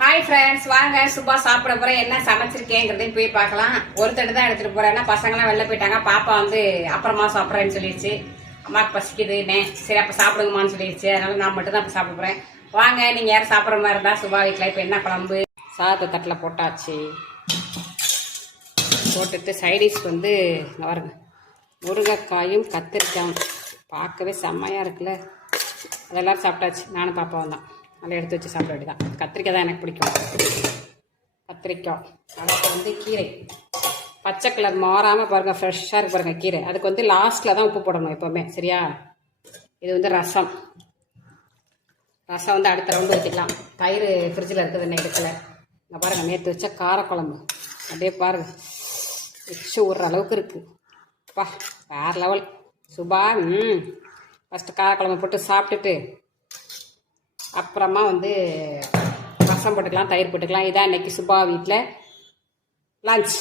Hi friends, வாங்க சுபா சாப்பிட போறேன். என்ன சமைச்சிருக்கேங்கிறதையும் போய் பார்க்கலாம். ஒரு தட்டு தான் எடுத்துட்டு போறேன். பசங்களாம் வெளில போயிட்டாங்க. பாப்பா வந்து அப்புறமா சாப்பிட்றேன்னு சொல்லிடுச்சு. அம்மாவுக்கு பசிக்குதுன்னு. சரி அப்ப சாப்பிடுங்கம்மான்னு சொல்லிடுச்சு. அதனால நான் மட்டும் தான் இப்ப சாப்பிட போறேன். வாங்க, நீங்க யாரும் சாப்பிட்ற மாதிரி இருந்தா சுபா வீட்டில் இப்ப என்ன குழம்பு சாதத்தை தட்டில் போட்டாச்சு. போட்டுட்டு சைடிஷ் வந்து பாருங்க, முருங்கைக்காயும் கத்திரிக்காயும் பார்க்கவே செம்மையா இருக்குல்ல. அதெல்லாரும் சாப்பிட்டாச்சு. நானும் பாப்பாவும் தான். நல்லா எடுத்து வச்சு சாப்பிட வேண்டியதான். கத்திரிக்காய் தான் எனக்கு பிடிக்கும். கத்திரிக்காய் அதுக்கு வந்து கீரை பச்சை கலர் மாறாமல் பாருங்கள், ஃப்ரெஷ்ஷாக இருக்கு பாருங்கள் கீரை. அதுக்கு வந்து லாஸ்ட்டில் தான் உப்பு போடணும் எப்போவுமே, சரியா? இது வந்து ரசம் வந்து அடுத்த ரவுண்டு ஊற்றிக்கலாம். தயிர் ஃப்ரிட்ஜில் இருக்குது, என்ன எடுக்கலை. இங்கே பாருங்கள், நேற்று வச்ச காரக்குழம்பு அப்படியே பாருங்கள், வச்சு விட்ற அளவுக்கு இருக்குது. பா வேறு லெவல் சுபா. ஃபஸ்ட்டு காரக்குழம்பு போட்டு சாப்பிட்டுட்டு அப்புறமா வந்து ரசம் போட்டுக்கலாம், தயிர் போட்டுக்கலாம். இதான் இன்னைக்கு சுபா வீட்டில் லஞ்ச்.